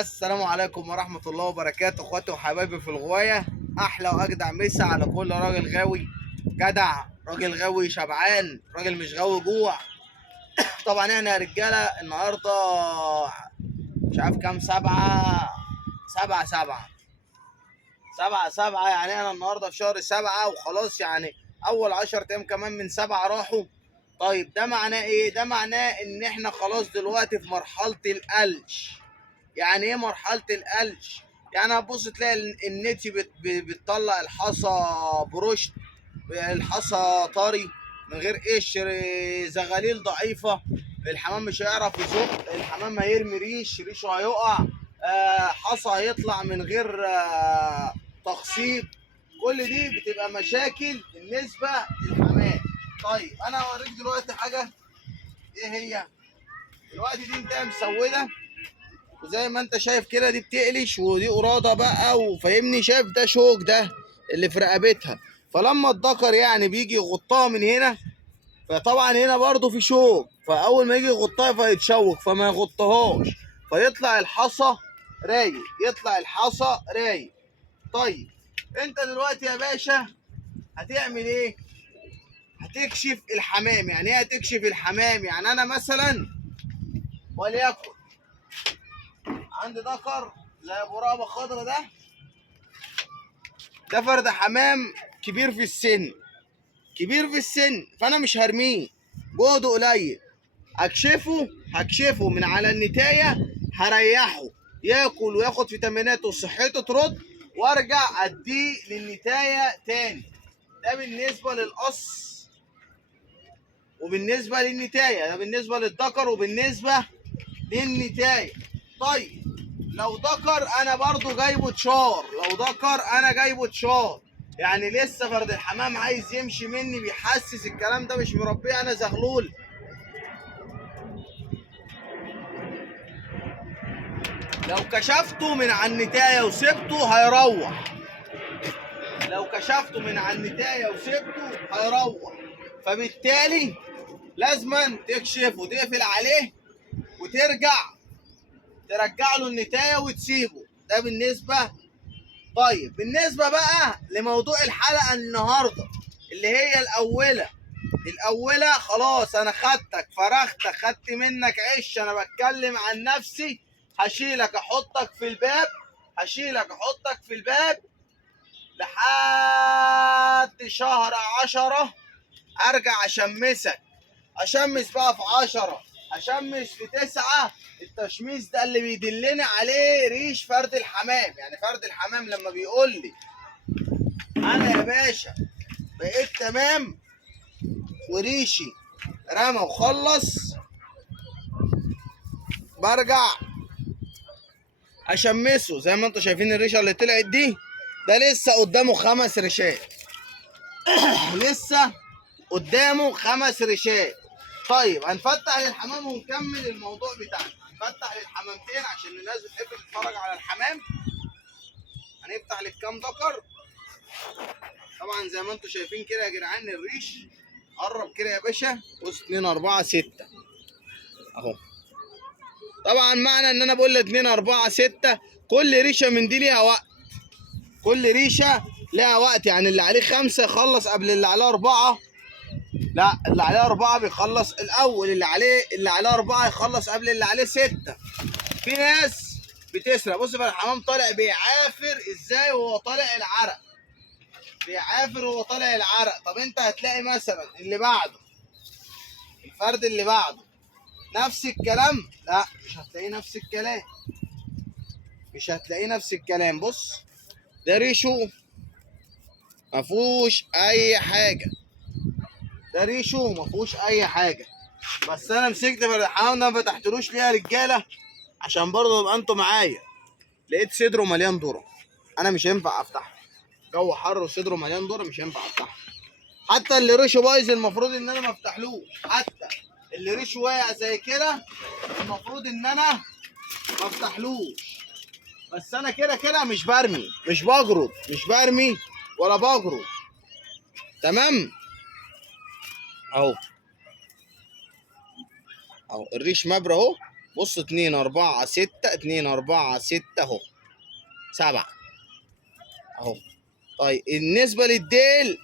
السلام عليكم ورحمة الله وبركاته، اخواتي وحبايبي في الغواية. احلى واجدع مسا على كل راجل غاوي جدع، راجل غاوي شبعان، راجل مش غاوي جوع. طبعا احنا يا رجالة النهاردة مش عارف كام، سبعة يعني انا النهاردة في شهر 7 وخلاص، يعني اول 10 ايام كمان من 7 راحوا. طيب ده معناه ايه؟ ده معناه ان احنا خلاص دلوقتي في مرحلة القلش. يعني ايه مرحله القلش؟ يعني هتبص تلاقي النتي بتطلع الحصى برشد، الحصى طري من غير قشر، زغاليل ضعيفه. الحمام مش هيعرف يزق، الحمام هيرمي ريشه هيقع، حصى هيطلع من غير تخصيب. كل دي بتبقى مشاكل بالنسبه للحمام. طيب انا هوريك دلوقتي حاجه. ايه هي؟ دلوقتي دي انت مسوده، وزي ما انت شايف كده دي بتقلش، ودي قراده بقى، وفاهمني شايف ده شوك ده اللي في رقبتها. فلما الذكر يعني بيجي يغطها من هنا، فطبعا هنا برضو في شوك، فاول ما يجي يغطها فيتشوك فما يغطهاش، فيطلع الحصى رايق، يطلع الحصى رايق. طيب انت دلوقتي يا باشا هتعمل ايه؟ هتكشف الحمام. يعني ايه هتكشف الحمام؟ يعني انا مثلا وليكن عندي ذكر زي ابو رقبه خضرا ده فرد حمام كبير في السن، فانا مش هرميه، جهده قليل. هكشفه من على النتايه، هريحه ياكل وياخد فيتامينات وصحته ترد، وارجع اديه للنتايه تاني. ده بالنسبه للقص وبالنسبه للنتايه، ده بالنسبه للذكر وبالنسبه للنتايه. طيب لو ذكر انا برضو جايبه تشار، يعني لسه فرد الحمام عايز يمشي مني، بيحسس الكلام ده مش مربيه انا زغلول. لو كشفته من على النتايه وسبته هيروح، فبالتالي لازما تكشف وتقفل عليه ترجع له النتايه وتسيبه. ده بالنسبه. طيب بالنسبه بقى لموضوع الحلقه النهارده اللي هي الاولى خلاص انا خدتك فرختك، خدت منك عش، انا بتكلم عن نفسي. هشيلك احطك في الباب لحد شهر 10، ارجع اشمس بقى في 10، اشمس في 9. التشميس ده اللي بيدلني عليه ريش فرد الحمام. يعني فرد الحمام لما بيقول لي انا يا باشا بقيت تمام وريشي رمى وخلص، برجع اشمسه. زي ما انتم شايفين الريشه اللي طلعت دي، ده لسه قدامه 5 ريشات. طيب هنفتح للحمام ونكمل الموضوع بتاعنا. هنفتح للحمامتين عشان الناس بتحب تتفرج على الحمام. هنفتح للكام ذكر. طبعا زي ما انتم شايفين كده يا جدعان الريش قرب كده يا باشا. بص 2 4 6 اهو. طبعا معنى ان انا بقول 2 4 6، كل ريشه من دي ليها وقت. يعني اللي عليه 5 يخلص قبل اللي عليه 4. لا، اللي عليه 4 بيخلص الاول، اللي عليه 4 يخلص قبل اللي عليه 6. في ناس بتسرق. بص بقى الحمام طالع بيعافر ازاي وهو طالع العرق. طب انت هتلاقي مثلا الفرد اللي بعده نفس الكلام. لا، مش هتلاقيه نفس الكلام. بص ده ريشه مفهوش اي حاجه، بس انا مسكت فرد الحمام ده ما فتحتلوش ليه يا رجاله؟ عشان برضه يبقى انتوا معايا. لقيت صدره مليان ذره، انا مش هينفع افتحه، جو حر وصدره مليان ذره، مش هينفع افتحه. حتى اللي ريشه بايظ المفروض ان انا ما افتحلوش، حتى اللي ريشه واقع زي كده المفروض ان انا ما افتحلوش. بس انا كده مش برمي ولا بجرد. تمام اهو الريش مبرى اهو، بص 2 4 6 2 4 6 اهو 7 اهو. طيب بالنسبه للديل،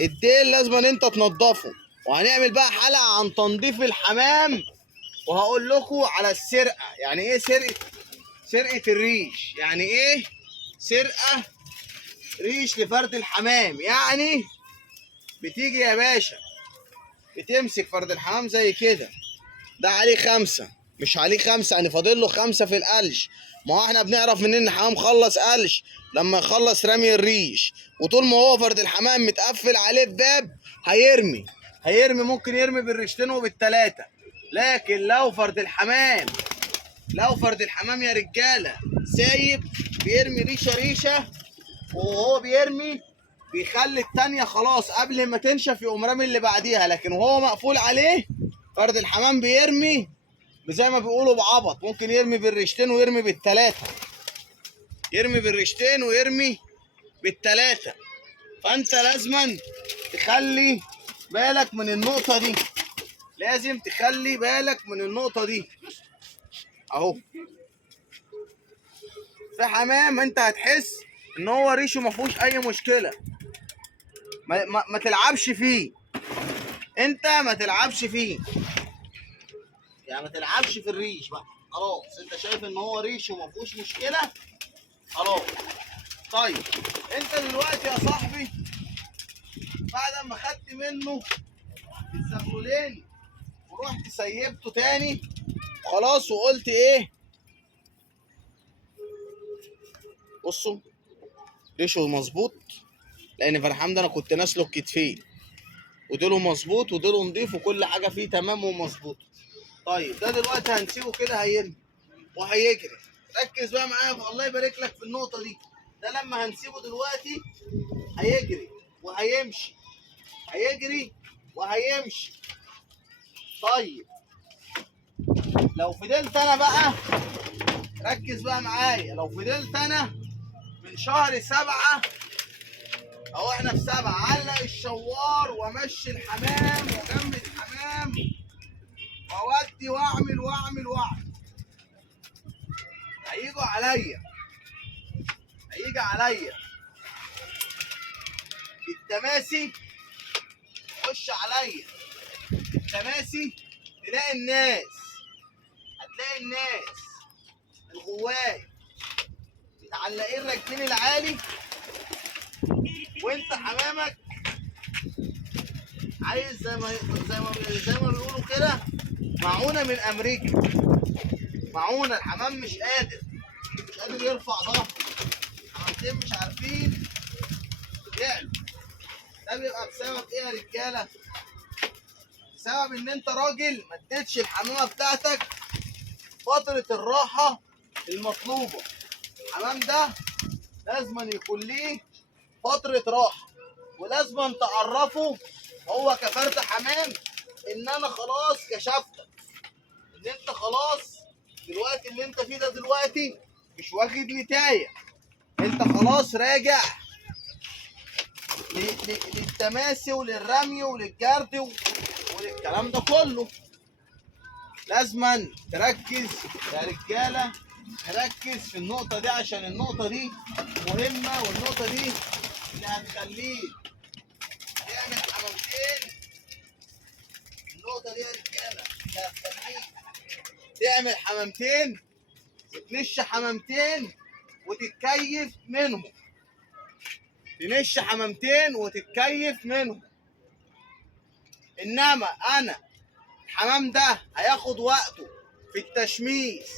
الديل لازم ان انت تنضفه، وهنعمل بقى حلقه عن تنظيف الحمام، وهقول لكم على السرقه. يعني ايه سرقه؟ سرقه الريش. يعني ايه سرقه ريش لفرد الحمام؟ يعني بتيجي يا باشا بتمسك فرد الحمام زي كده، ده عليه 5، مش عليه 5 يعني فاضل له 5 في القلش. ما هو احنا بنعرف منين ان الحمام خلص قلش؟ لما يخلص رمي الريش. وطول ما هو فرد الحمام متقفل عليه بباب هيرمي ممكن يرمي بالريشتين وبالتلاتة. لكن لو فرد الحمام يا رجاله سايب بيرمي ريشه ريشه، وهو بيرمي بيخلي التانية خلاص قبل ما تنشف يقوم رامي اللي بعديها. لكن وهو مقفول عليه فرد الحمام بيرمي زي ما بيقولوا بعبط، ممكن يرمي بالريشتين ويرمي بالتلاتة، يرمي بالريشتين ويرمي بالتلاتة. فانت لازما تخلي بالك من النقطة دي، لازم تخلي بالك من النقطة دي. اهو في حمام انت هتحس ان هو ريشه ما فيهوش اي مشكلة، ما تلعبش فيه، انت ما تلعبش فيه، يعني ما تلعبش في الريش بقى. خلاص انت شايف ان هو ريش وما فيهوش مشكله، خلاص. طيب انت دلوقتي يا صاحبي بعد ما خدت منه الزغلولين ورحت سيبته تاني خلاص، وقلت ايه؟ بصوا ريشه مظبوط، لان فرحان ده انا كنت ناسله الكتفين، ودوله مظبوط ودوله نضيف وكل حاجه فيه تمام ومظبوط. طيب ده دلوقتي هنسيبه كده هيرمي وهيجري. ركز بقى معايا الله يبارك لك في النقطه دي. ده لما هنسيبه دلوقتي هيجري وهيمشي، هيجري وهيمشي. طيب لو فضلت انا بقى، ركز بقى معايا، لو فضلت انا من شهر 7 او احنا في 7 علق الشوار وامشي الحمام واجمد الحمام واودي واعمل هيجي عليا التماسي، خش عليا التماسي تلاقي الناس، هتلاقي الناس الغواي متعلقين راكبين العالي، وانت حمامك عايز زي ما بيقولوا كده معونه من امريكا. معونه، الحمام مش قادر يرفع ظهره، الحمامتين مش عارفين يعلوا. ده بيبقى بسبب ايه يا رجاله؟ بسبب ان انت راجل ما اديتش الحمامه بتاعتك فتره الراحه المطلوبه. الحمام ده لازم يكون ليه فتره راحه، ولازم تعرفه هو كفرد حمام ان انا خلاص كشفتك، ان انت خلاص دلوقتي اللي انت فيه ده دلوقتي مش واخد نتايه، انت خلاص راجع للتماسي وللرمي وللجرد وللكلام ده كله. لازما تركز يا رجاله، نركز في النقطه دي عشان النقطه دي مهمه، والنقطه دي اللي هتخليك تعمل حمامتين. النقطه دي يا رجاله اللي هتخليك تعمل حمامتين وتنش حمامتين وتتكيف منهم، تنش حمامتين وتتكيف منهم. انما انا الحمام ده هياخد وقته في التشميس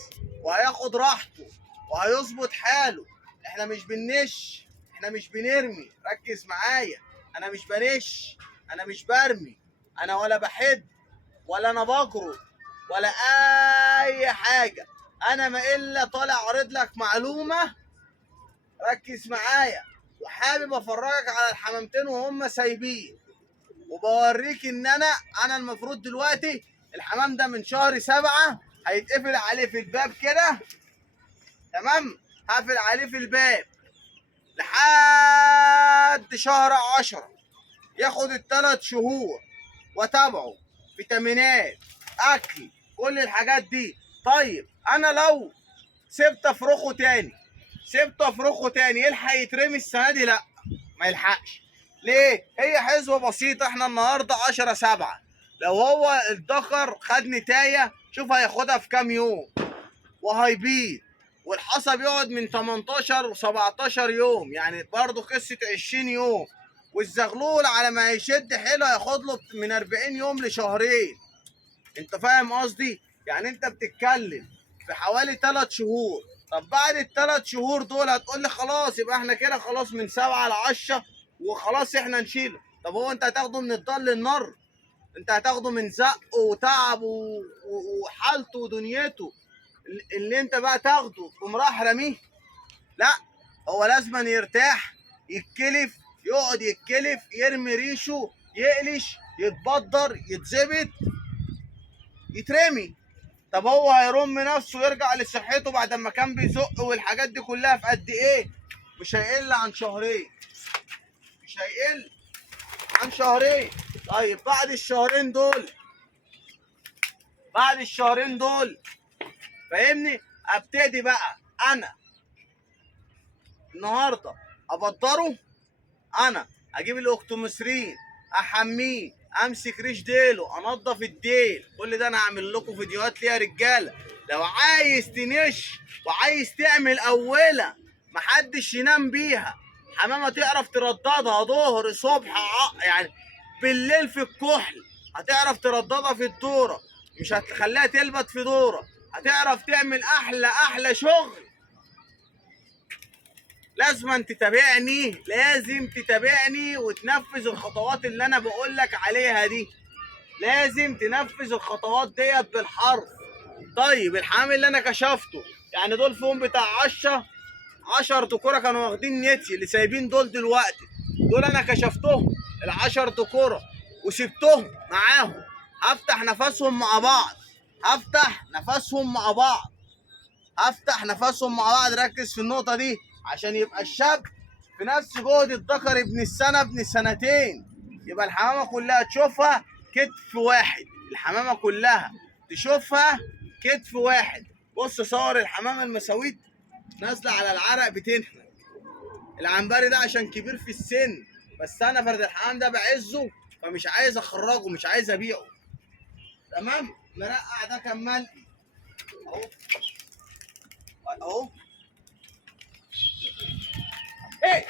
وهياخد راحته وهيظبط حاله. احنا مش بننش، احنا مش بنرمي، ركز معايا، انا مش بنش، انا مش برمي، انا ولا بحد ولا انا بجرد ولا اي حاجه. انا ما الا طالع عارض لك معلومه، ركز معايا، وحابب افرجك على الحمامتين وهم سايبين، وبوريك ان انا المفروض دلوقتي الحمام ده من شهر 7 هيتقفل عليه في الباب كده، تمام؟ هقفل عليه في الباب لحد شهر 10، ياخد ال3 شهور واتابعه، فيتامينات، اكل، كل الحاجات دي. طيب انا لو سبت افرخه تاني يلحق يترمي السنه دي؟ لا، ما يلحقش. ليه؟ هي حسبه بسيطه، احنا النهارده 10/7، لو هو الدكر خد نتايه شوف هياخدها في كام يوم وهيبيض، والحصى بيقعد من 18 و17 يوم، يعني برضه قصه 20 يوم، والزغلول على ما يشد حيله هياخد له من 40 يوم لشهرين. انت فاهم قصدي؟ يعني انت بتتكلم في حوالي 3 شهور. طب بعد ال3 شهور دول هتقول لي خلاص يبقى احنا كده خلاص من 7 ل10 وخلاص احنا نشيله. طب هو انت هتاخده من الضل للنار؟ انت هتاخده من زقه وتعبه وحالته ودنيته اللي انت بقى تاخده تقوم راح رميه؟ لا، هو لازم يرتاح، يتكلف، يقعد يتكلف، يرمي ريشه، يقلش، يتبدر، يتزبط، يترمي. طب هو هيرم نفسه ويرجع لصحته بعد ما كان بيزق والحاجات دي كلها في قد ايه؟ مش هيقل عن شهرين، مش هيقل عن شهرين. طيب بعد الشهرين دول فاهمني، ابتدي بقى انا النهارده ابدره، انا اجيب الاوكتوموسرين، احميه، امسك ريش ديله، انضف الديل، كل ده انا هعمل لكم فيديوهات ليها رجاله. لو عايز تنش وعايز تعمل اوله محدش ينام بيها، حمامه تعرف ترددها ظهر صبح يعني بالليل في الكحل، هتعرف ترددها في الدوره، مش هتخليها تلبت في دوره، هتعرف تعمل احلى شغل. لازم تتابعني وتنفذ الخطوات اللي انا بقول لك عليها دي، لازم تنفذ الخطوات ديت بالحرف. طيب الحمام اللي انا كشفته يعني دول فيهم بتاع 10 دكوره كانوا واخدين نتي، اللي سايبين دول دلوقتي دول انا كشفتهم ال10 دكوره وسبتهم معاهم، هفتح نفسهم مع بعض. ركز في النقطه دي عشان يبقى الشاب في نفس جهد الذكر ابن السنه ابن السنتين، يبقى الحمامه كلها تشوفها كتف واحد. بص صور الحمامه المساويت نازله على العرق بتنحنى. العنبري ده عشان كبير في السن، بس انا فرد الحمام ده بعزه فمش عايز اخرجه، مش عايز ابيعه. تمام. مرقع ده كان ملقي اهو ايه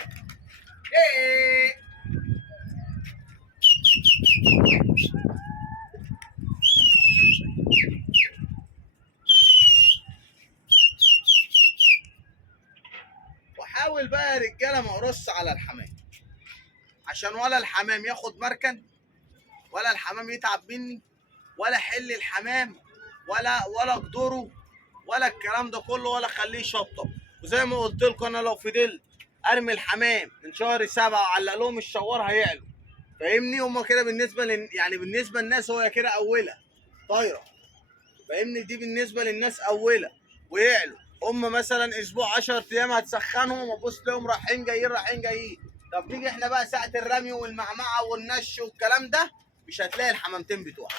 وحاول بقى يا رجاله ما ارص على الحمام، عشان ولا الحمام ياخد مركن، ولا الحمام يتعب مني، ولا حل الحمام، ولا اقدره، ولا الكلام ده كله، ولا اخليه يشطب. وزي ما قلت لكم انا لو فضلت ارمي الحمام من شهر 7 وعلق لهم الشوار هيعلوا، فاهمني؟ هما كده بالنسبه يعني بالنسبه للناس هو كده اوله طايره، فاهمني؟ دي بالنسبه للناس اوله ويعلوا. هم مثلا اسبوع 10 ايام هتسخنهم وبص تلاقيهم رايحين جايين. طب نيجي احنا بقى ساعه الرمي والمعمعه والنش والكلام ده، مش هتلاقي الحمامتين بتوعك،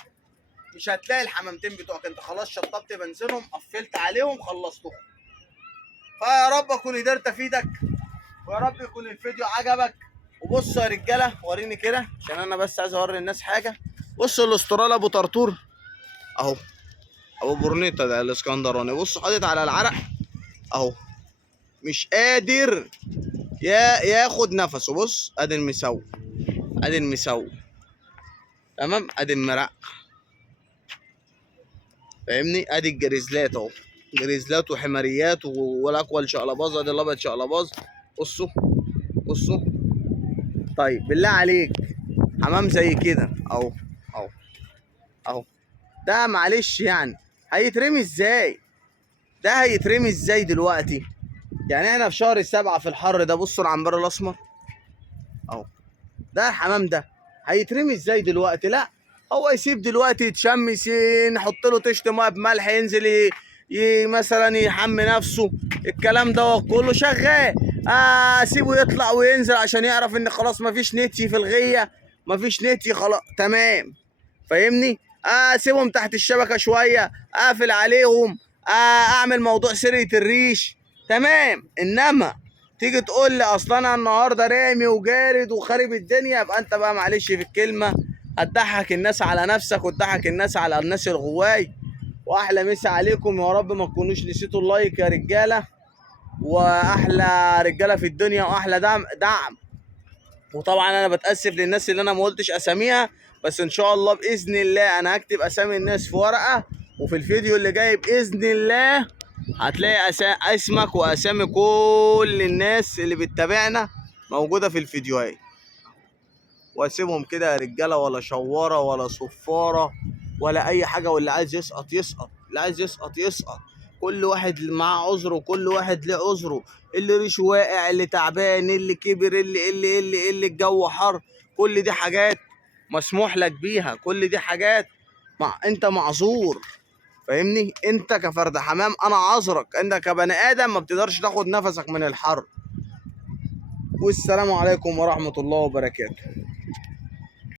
انت خلاص شطبت بنزينهم، قفلت عليهم، خلصتهم. فيا رب اكون قدرت افيدك، ويا رب يكون الفيديو عجبك. وبصوا يا رجاله وريني كده عشان انا بس عايز اوري الناس حاجه. بصوا الاسترال ابو طرطور اهو، ابو برنيطه ده الاسكندراني، بصوا حاطط على العرق اهو، مش قادر ياخد نفسه. بص ادي المسو، تمام، ادي المرق، فاهمني؟ ادي الجريزلات اهو، جريزلات وحماريات والاكوال شقلباز، ادي الابيض شقلباز. بصوا طيب بالله عليك حمام زي كده اهو ده معلش يعني هيترمي ازاي؟ دلوقتي يعني احنا في شهر 7 في الحر ده. بصوا العنبر الاسمر اهو، ده الحمام ده هيترمي ازاي دلوقتي؟ لا، هو يسيب دلوقتي يتشمس، نحط له طشت ميه بملح، ينزل مثلا يحمي نفسه، الكلام ده كله شغال. سيبه يطلع وينزل عشان يعرف ان خلاص مفيش نتي في الغيه، مفيش نتي، خلاص تمام، فاهمني؟ اسيبهم تحت الشبكه شويه، اقفل عليهم، اعمل موضوع سرقه الريش، تمام. انما تيجي تقول لي اصل انا النهارده رامي وجارد وخارب الدنيا، يبقى انت بقى معلش في الكلمه هتضحك الناس على نفسك وتضحك الناس على الناس الغواي. واحلى مسا عليكم، يا رب ما تكونوش نسيتوا اللايك يا رجاله، واحلى رجاله في الدنيا واحلى دعم. وطبعا انا بتاسف للناس اللي انا ما قلتش اساميها، بس ان شاء الله باذن الله انا هكتب اسامي الناس في ورقه، وفي الفيديو اللي جاي باذن الله هتلاقي اسمك واسامي كل الناس اللي بتتابعنا موجوده في الفيديوهات. واسيبهم كده يا رجاله، ولا شواره ولا صفاره ولا اي حاجه، واللي عايز يسقط يسقط، اللي عايز يسقط يسقط. كل واحد معاه عذره، كل واحد له عذره، اللي ريشه واقع، اللي تعبان، اللي كبر، اللي الجو حر، كل دي حاجات مسموح لك بيها، كل دي حاجات انت معذور، فاهمني؟ انت كفرد حمام انا عذرك، انت كبني ادم ما بتقدرش تاخد نفسك من الحر. والسلام عليكم ورحمه الله وبركاته.